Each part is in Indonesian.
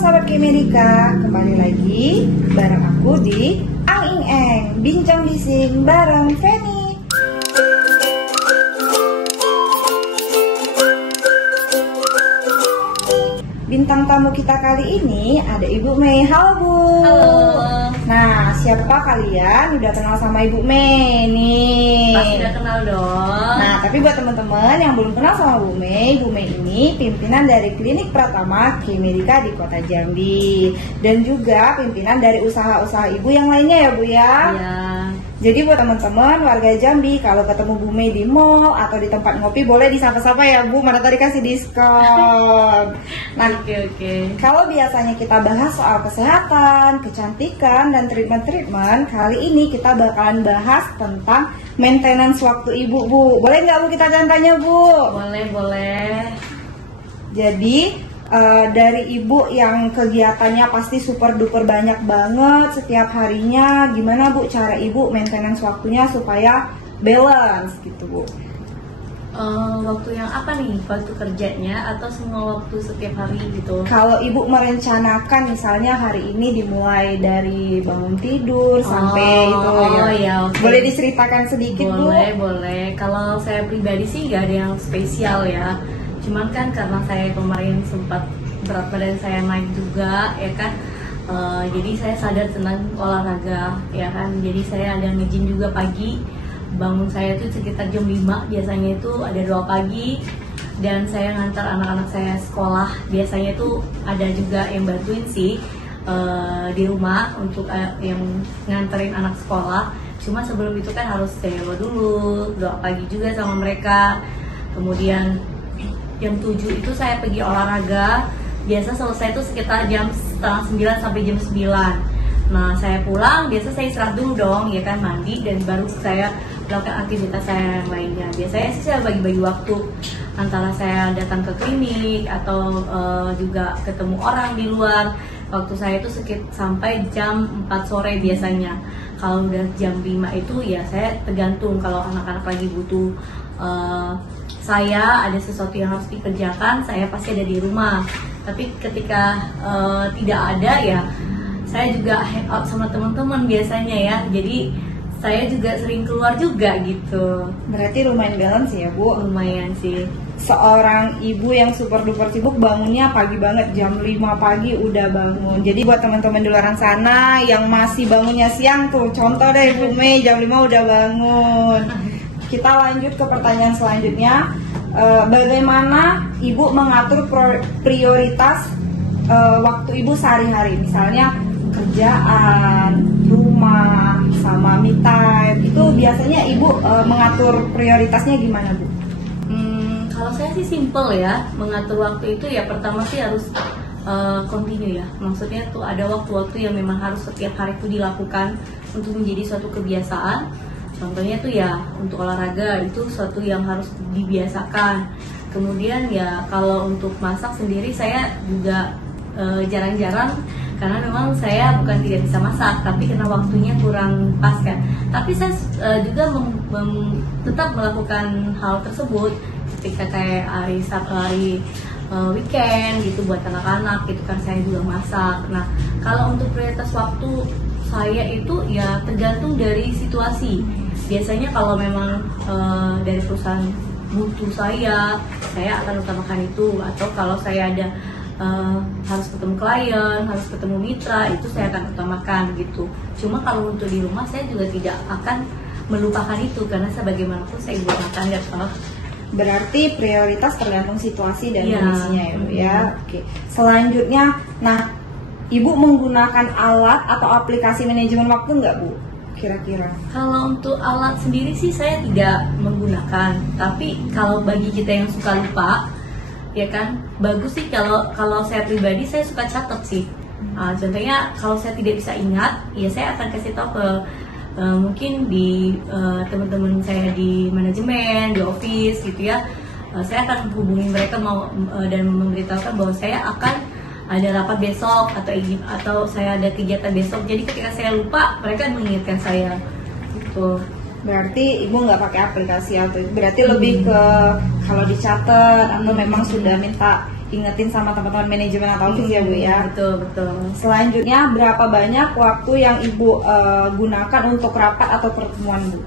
sahabat Kemerika, kembali lagi bareng aku di Ang Ing Eng, Bincang Bising bareng Feni. Bintang tamu kita kali ini ada Ibu Mei. Halo Bu. Halo. Nah, siapa kalian udah kenal sama Ibu Mei nih? Pasti udah kenal dong. Nah, tapi buat teman-teman yang belum kenal sama Bu Mei ini pimpinan dari Klinik Pratama Kemerika di Kota Jambi dan juga pimpinan dari usaha-usaha ibu yang lainnya ya Bu ya. Iya. Jadi buat teman-teman warga Jambi, kalau ketemu Bu Mei di mall atau di tempat ngopi boleh disapa-sapa ya Bu, mana tadi kasih diskon. Nah, Oke. kalau biasanya kita bahas soal kesehatan, kecantikan, dan treatment-treatment, kali ini kita bakalan bahas tentang maintenance waktu ibu Bu. Boleh nggak Bu kita tanya Bu? Boleh. Jadi dari ibu yang kegiatannya pasti super duper banyak banget setiap harinya, gimana Bu cara ibu maintenance waktunya supaya balance gitu Bu? Waktu yang apa nih? Waktu kerjanya atau semua waktu setiap hari gitu? Kalau ibu merencanakan misalnya hari ini dimulai dari bangun tidur sampai itu ya, okay. Boleh diceritakan sedikit Bu? Boleh. Kalau saya pribadi sih nggak ada yang spesial ya. Cuman kan karena saya kemarin sempat berat badan saya naik juga ya kan, jadi saya sadar tentang olahraga ya kan. Jadi saya ada nge-gym juga pagi. Bangun saya itu sekitar jam 5 biasanya itu ada doa pagi, dan saya ngantar anak-anak saya sekolah. Biasanya itu ada juga yang bantuin sih di rumah untuk yang nganterin anak sekolah. Cuma sebelum itu kan harus saya dulu doa pagi juga sama mereka. Kemudian jam 7 itu saya pergi olahraga. Biasa selesai itu sekitar jam setengah 9 sampai jam 9. Nah, saya pulang, biasa saya istirahat dulu dong, ya kan, mandi, dan baru saya melakukan aktivitas saya yang lainnya. Biasanya sih saya bagi-bagi waktu, antara saya datang ke klinik, atau juga ketemu orang di luar. Waktu saya itu sampai jam 4 sore biasanya. Kalau udah jam 5 itu ya saya tergantung, kalau anak-anak lagi butuh saya ada sesuatu yang harus dikerjakan, saya pasti ada di rumah. Tapi ketika tidak ada ya saya juga hangout sama teman-teman biasanya ya. Jadi saya juga sering keluar juga gitu. Berarti lumayan balance ya Bu? Lumayan sih. Seorang ibu yang super duper sibuk bangunnya pagi banget, jam 5 pagi udah bangun. Jadi buat teman-teman di luar sana yang masih bangunnya siang tuh, contoh deh Bu Mei jam 5 udah bangun. Kita lanjut ke pertanyaan selanjutnya. Bagaimana ibu mengatur prioritas waktu ibu sehari-hari? Misalnya kerjaan, rumah, sama me time. Itu biasanya ibu mengatur prioritasnya gimana Bu? Kalau saya sih simple ya, mengatur waktu itu ya pertama sih harus continue ya. Maksudnya tuh ada waktu-waktu yang memang harus setiap hari itu dilakukan untuk menjadi suatu kebiasaan. Contohnya tuh ya untuk olahraga itu suatu yang harus dibiasakan. Kemudian ya kalau untuk masak sendiri saya juga jarang-jarang, karena memang saya bukan tidak bisa masak, tapi karena waktunya kurang pas kan. Tapi saya juga tetap melakukan hal tersebut ketika kayak hari Sabtu, hari weekend gitu buat anak-anak gitu kan, saya juga masak. Nah, kalau untuk prioritas waktu saya itu ya tergantung dari situasi. Biasanya kalau memang dari perusahaan butuh saya akan utamakan itu. Atau kalau saya ada harus ketemu klien, harus ketemu mitra, itu saya akan utamakan gitu. Cuma kalau untuk di rumah saya juga tidak akan melupakan itu, karena sebagaimanapun saya ibu rumah tangga. Berarti prioritas tergantung situasi dan kondisinya ya Bu ya. Oke. Selanjutnya, nah ibu menggunakan alat atau aplikasi manajemen waktu nggak Bu? Kira-kira? Kalau untuk alat sendiri sih saya tidak menggunakan. Tapi kalau bagi kita yang suka lupa, ya kan, bagus sih kalau saya pribadi saya suka catat sih. Contohnya kalau saya tidak bisa ingat, ya saya akan kasih tahu ke mungkin di teman-teman saya di manajemen, di office gitu ya. Saya akan hubungi mereka dan memberitahukan bahwa saya akan ada rapat besok atau saya ada kegiatan besok. Jadi ketika saya lupa, mereka mengingatkan saya gitu. Berarti ibu nggak pakai aplikasi atau berarti lebih ke kalau dicatat atau memang sudah minta diingetin sama teman-teman manajemen atau office ya Bu ya. Betul betul. Selanjutnya berapa banyak waktu yang Ibu gunakan untuk rapat atau pertemuan Bu?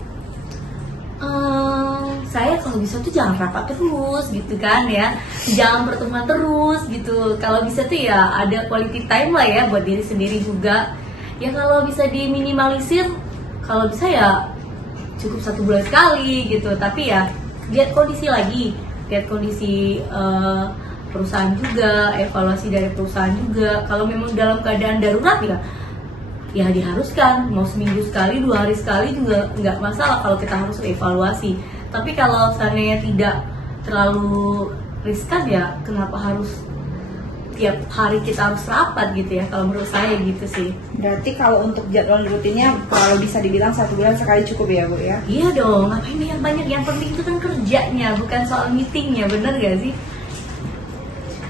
Saya kalau bisa tuh jangan rapat terus gitu kan ya, jangan pertemuan terus gitu. Kalau bisa tuh ya ada quality time lah ya buat diri sendiri juga. Ya kalau bisa diminimalisir, kalau bisa ya cukup 1 bulan sekali gitu. Tapi ya lihat kondisi lagi, lihat kondisi perusahaan juga, evaluasi dari perusahaan juga. Kalau memang dalam keadaan darurat ya diharuskan, mau seminggu sekali, 2 hari sekali juga nggak masalah kalau kita harus evaluasi. Tapi kalau seandainya tidak terlalu riskan ya kenapa harus tiap hari kita harus rapat gitu ya, kalau menurut saya gitu sih. Berarti kalau untuk jadwal rutinnya kalau bisa dibilang 1 bulan sekali cukup ya Bu ya? Iya dong, ngapain banyak, yang penting itu kan kerjanya, bukan soal meetingnya, bener gak sih?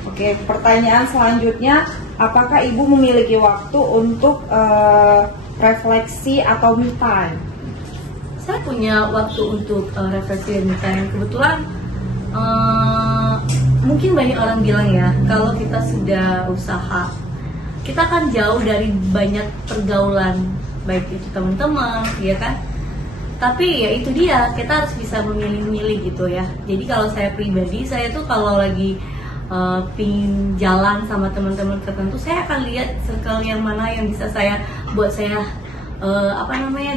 Oke, pertanyaan selanjutnya, apakah Ibu memiliki waktu untuk refleksi atau me time? Saya punya waktu untuk refleksi dan me time. Kebetulan mungkin banyak orang bilang ya, kalau kita sudah usaha, kita kan jauh dari banyak pergaulan, baik itu teman-teman, ya kan? Tapi ya itu dia, kita harus bisa memilih-milih gitu ya. Jadi kalau saya pribadi, saya tuh kalau lagi pingin jalan sama teman-teman tertentu, saya akan lihat circle yang mana yang bisa saya buat saya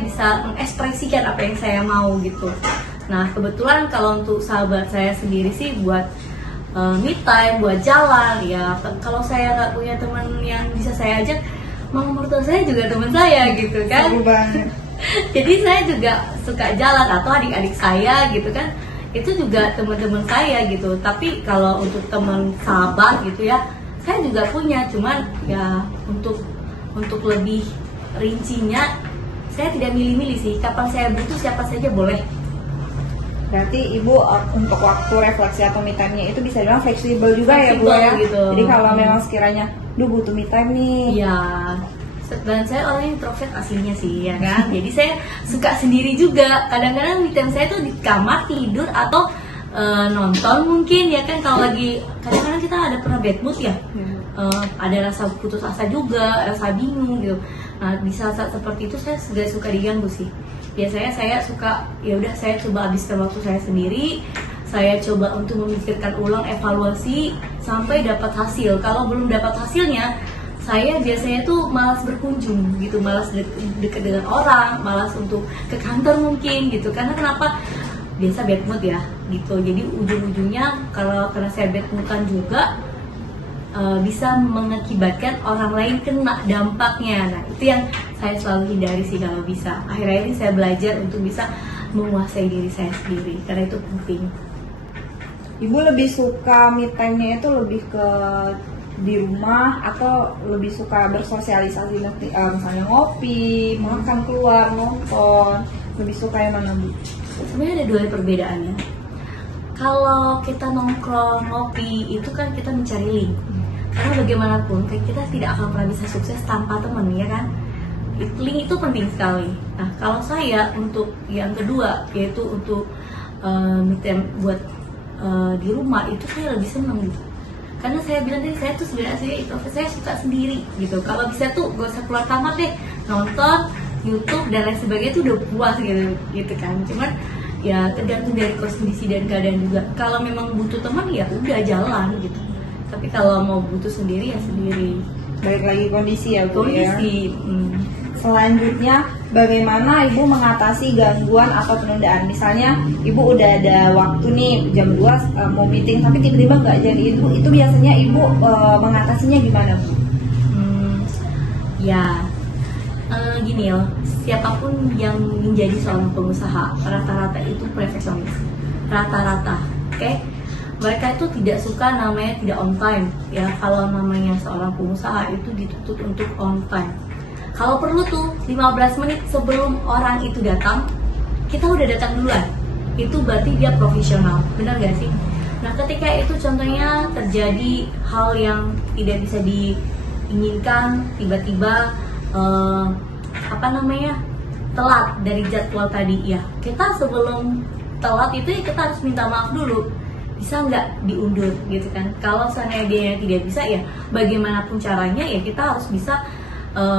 bisa mengekspresikan apa yang saya mau gitu. Nah kebetulan kalau untuk sahabat saya sendiri sih buat me time, buat jalan ya. Kalau saya nggak punya teman yang bisa saya ajak, mama mertua saya juga teman saya gitu kan. Seru banget. Jadi saya juga suka jalan, atau adik-adik saya gitu kan, itu juga teman-teman saya gitu. Tapi kalau untuk teman sahabat gitu ya, saya juga punya, cuman ya untuk lebih rincinya saya tidak milih-milih sih, kapan saya butuh siapa saja boleh. Berarti Ibu untuk waktu refleksi atau me time-nya itu bisa dibilang fleksibel juga ya Bu ya? Gitu. Jadi kalau memang sekiranya butuh me time nih. Iya. Dan saya orang introvert aslinya sih ya kan. Jadi saya suka sendiri juga. Kadang-kadang me time saya tuh di kamar tidur atau nonton mungkin ya kan. Kalau lagi kadang-kadang kita ada pernah bad mood ya. Ada rasa putus asa juga, rasa bingung gitu. Nah di saat-saat seperti itu saya suka diganggu sih. Biasanya saya suka ya udah, saya coba habiskan waktu saya sendiri. Saya coba untuk memikirkan ulang, evaluasi sampai dapat hasil. Kalau belum dapat hasilnya, saya biasanya tuh malas berkunjung gitu, malas dekat dengan orang, malas untuk ke kantor mungkin gitu. Karena kenapa? Biasa bad mood ya gitu. Jadi ujung-ujungnya karena saya bad moodan juga bisa mengakibatkan orang lain kena dampaknya. Nah itu yang saya selalu hindari sih kalau bisa. Akhir-akhir ini saya belajar untuk bisa menguasai diri saya sendiri, karena itu penting. Ibu lebih suka me time-nya itu lebih ke di rumah atau lebih suka bersosialisasi, misalnya ngopi, makan keluar, nonton? Lebih suka yang mana Bu? Sebenarnya ada 2 perbedaannya. Kalau kita nongkrong, ngopi, itu kan kita mencari link. Karena bagaimanapun kita tidak akan pernah bisa sukses tanpa teman ya kan. Link itu penting sekali. Nah kalau saya untuk yang kedua, yaitu untuk me time buat di rumah, itu saya lebih senang gitu. Karena saya bilang tadi, saya tuh sebenarnya saya suka sendiri gitu. Kalau bisa tuh gak usah keluar kamar deh, nonton YouTube dan lain sebagainya tuh udah puas gitu kan. Cuman ya tergantung dari kondisi dan keadaan juga. Kalau memang butuh teman ya udah jalan gitu. Tapi kalau mau butuh sendiri ya sendiri. Balik lagi kondisi ya Bu ya. Kondisi. Selanjutnya, bagaimana Ibu mengatasi gangguan atau penundaan? Misalnya Ibu udah ada waktu nih jam 2 mau meeting, tapi tiba-tiba nggak jadi. Itu biasanya Ibu mengatasinya gimana Bu? Gini loh, siapapun yang menjadi seorang pengusaha rata-rata itu perfeksionis, rata-rata, oke? Mereka itu tidak suka namanya tidak on time ya. Kalau namanya seorang pengusaha itu dituntut untuk on time. Kalau perlu tuh 15 menit sebelum orang itu datang, kita udah datang duluan. Itu berarti dia profesional, benar gak sih? Nah ketika itu contohnya terjadi hal yang tidak bisa diinginkan, tiba-tiba telat dari jadwal tadi ya, kita sebelum telat itu kita harus minta maaf dulu bisa nggak diundur gitu kan. Kalau seandainya dia tidak bisa, ya bagaimanapun caranya ya kita harus bisa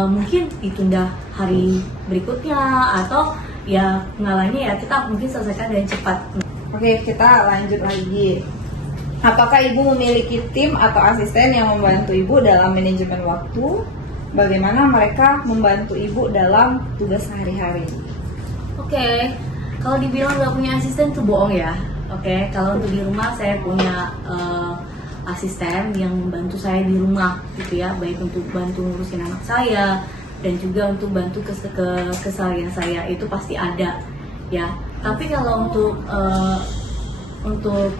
mungkin ditunda hari berikutnya, atau ya ngalanya ya kita mungkin selesaikan dengan cepat. Oke, kita lanjut lagi. Apakah ibu memiliki tim atau asisten yang membantu ibu dalam manajemen waktu? Bagaimana mereka membantu ibu dalam tugas sehari-hari? Oke, kalau dibilang nggak punya asisten tuh bohong ya. Oke, kalau untuk di rumah saya punya asisten yang membantu saya di rumah gitu ya, baik untuk bantu ngurusin anak saya dan juga untuk bantu keseharian saya, itu pasti ada ya. Tapi kalau untuk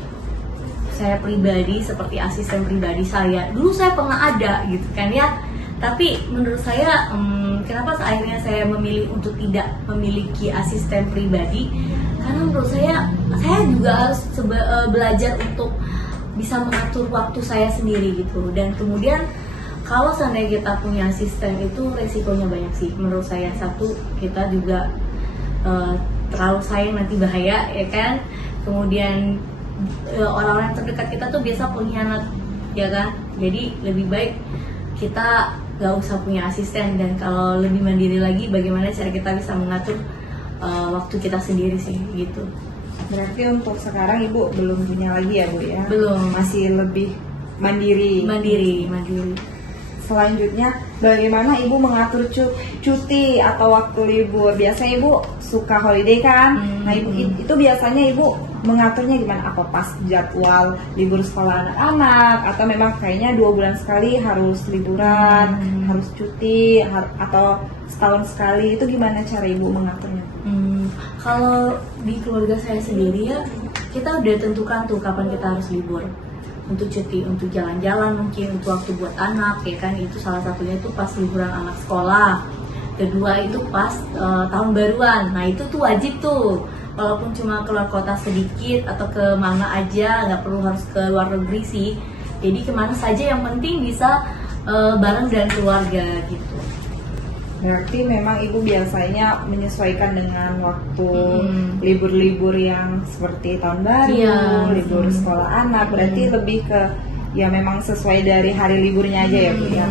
saya pribadi, seperti asisten pribadi saya, dulu saya pernah ada gitu kan ya. Tapi menurut saya kenapa akhirnya saya memilih untuk tidak memiliki asisten pribadi? Karena menurut saya juga harus belajar untuk bisa mengatur waktu saya sendiri gitu. Dan kemudian kalau seandainya kita punya asisten itu resikonya banyak sih menurut saya. Satu, kita juga terlalu sayang nanti bahaya ya kan. Kemudian orang-orang terdekat kita tuh biasa pengkhianat ya kan. Jadi lebih baik kita gak usah punya asisten, dan kalau lebih mandiri lagi bagaimana cara kita bisa mengatur waktu kita sendiri sih gitu. Berarti untuk sekarang ibu belum punya lagi ya bu ya? Belum, masih lebih mandiri. Selanjutnya, bagaimana ibu mengatur cuti atau waktu libur? Biasanya ibu suka holiday kan? Nah ibu itu biasanya ibu mengaturnya gimana? Apa pas jadwal libur sekolah anak-anak, atau memang kayaknya 2 bulan sekali harus liburan, harus cuti, atau setahun sekali? Itu gimana cara ibu mengaturnya? Kalau di keluarga saya sendiri ya, kita udah tentukan tuh kapan kita harus libur. Untuk cuti, untuk jalan-jalan, mungkin untuk waktu buat anak ya kan. Itu salah satunya itu pas liburan anak sekolah. Kedua itu pas tahun baruan. Nah itu tuh wajib tuh, walaupun cuma keluar kota sedikit atau ke mana aja, nggak perlu harus ke luar negeri sih. Jadi kemana saja yang penting bisa bareng dan keluarga gitu. Berarti memang ibu biasanya menyesuaikan dengan waktu libur-libur yang seperti tahun baru, libur sekolah anak. Berarti lebih ke ya memang sesuai dari hari liburnya aja ya bu ya.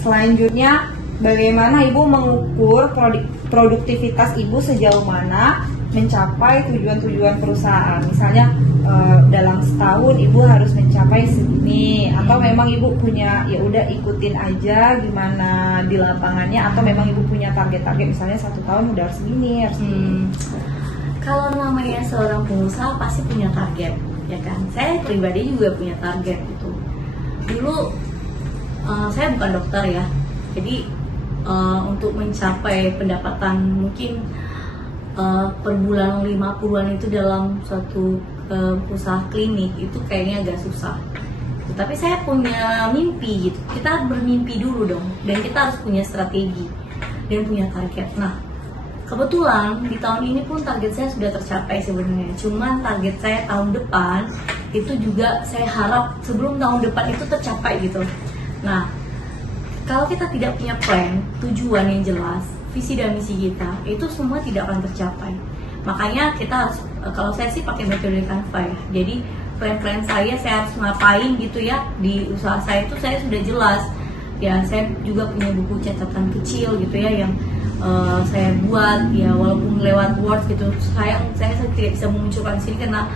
Selanjutnya, bagaimana ibu mengukur produktivitas ibu sejauh mana mencapai tujuan-tujuan perusahaan? Misalnya dalam setahun ibu harus mencapai segini, atau memang ibu punya ya udah ikutin aja gimana di lapangannya, atau memang ibu punya target-target misalnya 1 tahun udah harus segini, harus segini. Kalau namanya seorang pengusaha pasti punya target ya kan. Saya pribadi juga punya target gitu. Dulu saya bukan dokter ya, jadi untuk mencapai pendapatan mungkin per bulan 50-an itu dalam suatu usaha klinik itu kayaknya agak susah. Tapi saya punya mimpi gitu. Kita bermimpi dulu dong, dan kita harus punya strategi dan punya target. Nah, kebetulan di tahun ini pun target saya sudah tercapai sebenarnya. Cuman target saya tahun depan itu juga saya harap sebelum tahun depan itu tercapai gitu. Nah, kalau kita tidak punya plan, tujuan yang jelas, visi dan misi kita, itu semua tidak akan tercapai. Makanya kita harus, kalau saya sih pakai metode Canva ya. Jadi plan-plan saya harus ngapain gitu ya di usaha saya itu saya sudah jelas. Ya saya juga punya buku catatan kecil gitu ya yang saya buat ya, walaupun lewat Word gitu. Saya tidak bisa memunculkan di sini karena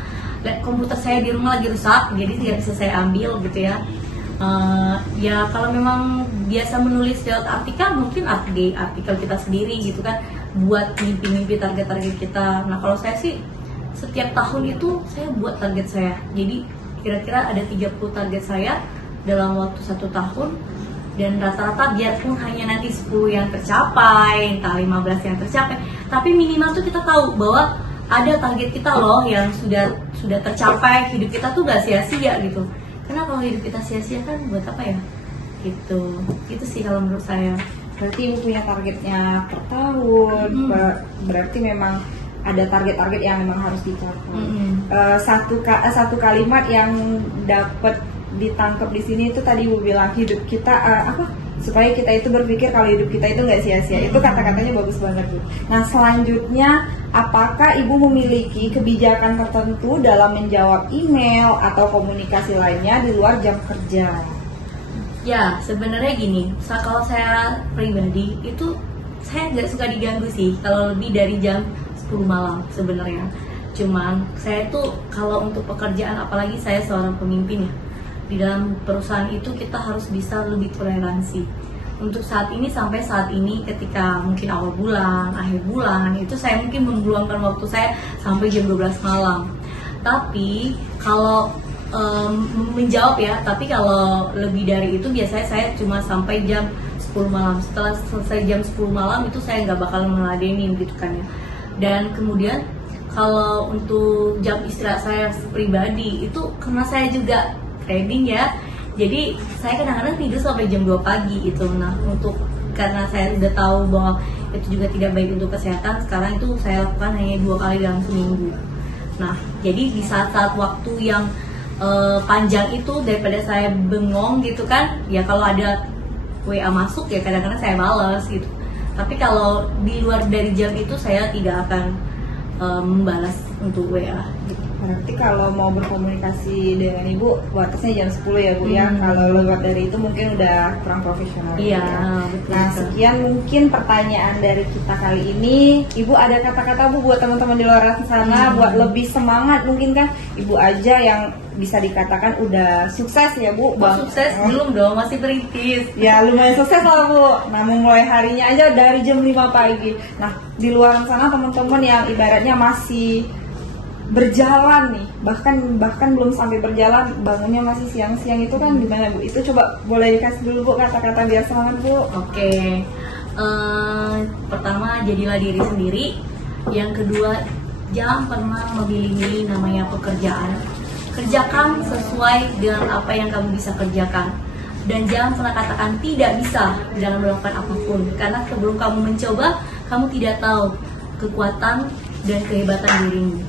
komputer saya di rumah lagi rusak, jadi tidak bisa saya ambil gitu ya. Ya kalau memang biasa menulis lewat artikel, mungkin artikel kita sendiri gitu kan, buat mimpi-mimpi target-target kita. Nah kalau saya sih setiap tahun itu saya buat target saya, jadi kira-kira ada 30 target saya dalam waktu 1 tahun, dan rata-rata biarpun hanya nanti 10 yang tercapai, entah 15 yang tercapai, tapi minimal tuh kita tahu bahwa ada target kita loh yang sudah tercapai. Hidup kita tuh gak sia-sia gitu. Karena kalau hidup kita sia-sia kan buat apa ya? Gitu sih kalau menurut saya. Berarti ibu punya targetnya per tahun. Berarti memang ada target-target yang memang harus dicapai. Satu kalimat yang dapat ditangkap di sini itu tadi Ibu bilang hidup kita supaya kita itu berpikir kalau hidup kita itu nggak sia-sia. Itu kata-katanya bagus banget Bu. Nah selanjutnya, apakah Ibu memiliki kebijakan tertentu dalam menjawab email atau komunikasi lainnya di luar jam kerja? Ya, sebenarnya gini, kalau saya pribadi itu saya nggak suka diganggu sih kalau lebih dari jam 10 malam sebenarnya. Cuman saya tuh kalau untuk pekerjaan, apalagi saya seorang pemimpin ya, di dalam perusahaan itu kita harus bisa lebih toleransi. Untuk saat ini, sampai saat ini, ketika mungkin awal bulan, akhir bulan, itu saya mungkin meluangkan waktu saya sampai jam 12 malam. Tapi kalau menjawab ya, tapi kalau lebih dari itu biasanya saya cuma sampai jam 10 malam. Setelah selesai jam 10 malam itu saya nggak bakal meladenin gitu kan ya. Dan kemudian kalau untuk jam istirahat saya pribadi itu karena saya juga trading ya, jadi saya kadang-kadang tidur sampai jam 2 pagi itu. Nah untuk karena saya udah tahu bahwa itu juga tidak baik untuk kesehatan, sekarang itu saya lakukan hanya 2 kali dalam seminggu. Nah jadi di saat-saat waktu yang panjang itu, daripada saya bengong gitu kan ya, kalau ada WA masuk ya kadang-kadang saya balas gitu. Tapi kalau di luar dari jam itu saya tidak akan membalas untuk WA gitu. Berarti kalau mau berkomunikasi dengan Ibu batasnya jam 10 ya Bu ya. Kalau lewat dari itu mungkin udah kurang profesional. Iya, ya. betul. Nah, sekian mungkin pertanyaan dari kita kali ini. Ibu ada kata-kata Bu buat teman-teman di luar sana buat lebih semangat, mungkin kan Ibu aja yang bisa dikatakan udah sukses ya Bu. Sukses belum dong, masih perintis. Ya lumayan sukses lah Bu. Nah mulai harinya aja dari jam 5 pagi. Nah di luar sana teman-teman yang ibaratnya masih berjalan nih, bahkan belum sampai berjalan, bangunnya masih siang-siang, itu kan gimana Bu? Itu coba boleh dikasih dulu Bu kata-kata biar semangat Bu. Oke. Pertama, jadilah diri sendiri. Yang kedua, jangan pernah memilih namanya pekerjaan. Kerjakan sesuai dengan apa yang kamu bisa kerjakan. Dan jangan pernah katakan tidak bisa dalam melakukan apapun, karena sebelum kamu mencoba, kamu tidak tahu kekuatan dan kehebatan dirimu.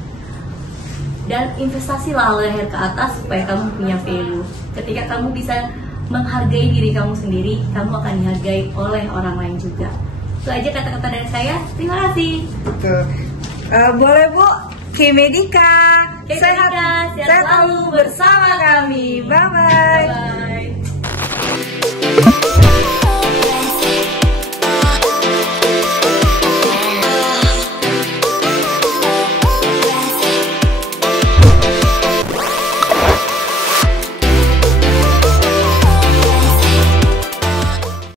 Dan investasilah leher ke atas supaya kamu punya value. Ketika kamu bisa menghargai diri kamu sendiri, kamu akan dihargai oleh orang lain juga. Itu aja kata-kata dari saya. Terima kasih. Boleh Bu, K-Medika. Sehat Sehat selalu bersama kami. Bye-bye. Bye.